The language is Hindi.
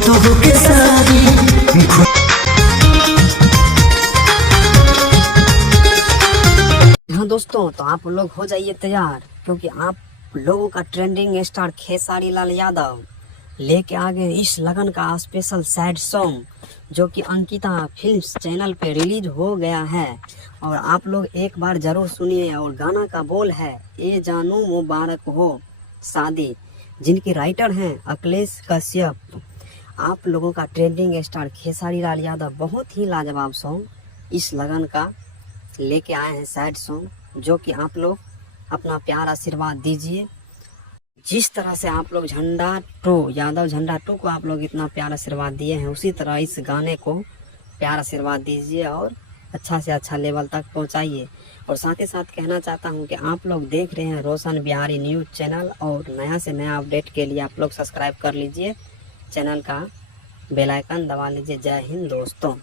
फोटो के सारी। हाँ दोस्तों, तो आप लोग हो जाइए तैयार, क्योंकि आप लोगों का ट्रेंडिंग स्टार खेसारी लाल यादव लेके आ गए इस लगन का स्पेशल सैड सॉन्ग, जो कि अंकिता फिल्म्स चैनल पे रिलीज हो गया है। और आप लोग एक बार जरूर सुनिए। और गाना का बोल है, ए जानू मुबारक हो शादी, जिनकी राइटर हैं अखिलेश कश्यप। आप लोगों का ट्रेंडिंग स्टार खेसारी लाल यादव बहुत ही लाजवाब सॉन्ग इस लगन का लेके आए हैं, सैड सॉन्ग, जो कि आप लोग अपना प्यार आशीर्वाद दीजिए। जिस तरह से आप लोग झंडा टू यादव झंडा टू को आप लोग इतना प्यार आशीर्वाद दिए हैं, उसी तरह इस गाने को प्यार आशीर्वाद दीजिए और अच्छा से अच्छा लेवल तक पहुंचाइए। और साथ ही साथ कहना चाहता हूं कि आप लोग देख रहे हैं रोशन बिहारी न्यूज़ चैनल, और नया से नया अपडेट के लिए आप लोग सब्सक्राइब कर लीजिए, चैनल का बेल आइकन दबा लीजिए। जय हिंद दोस्तों।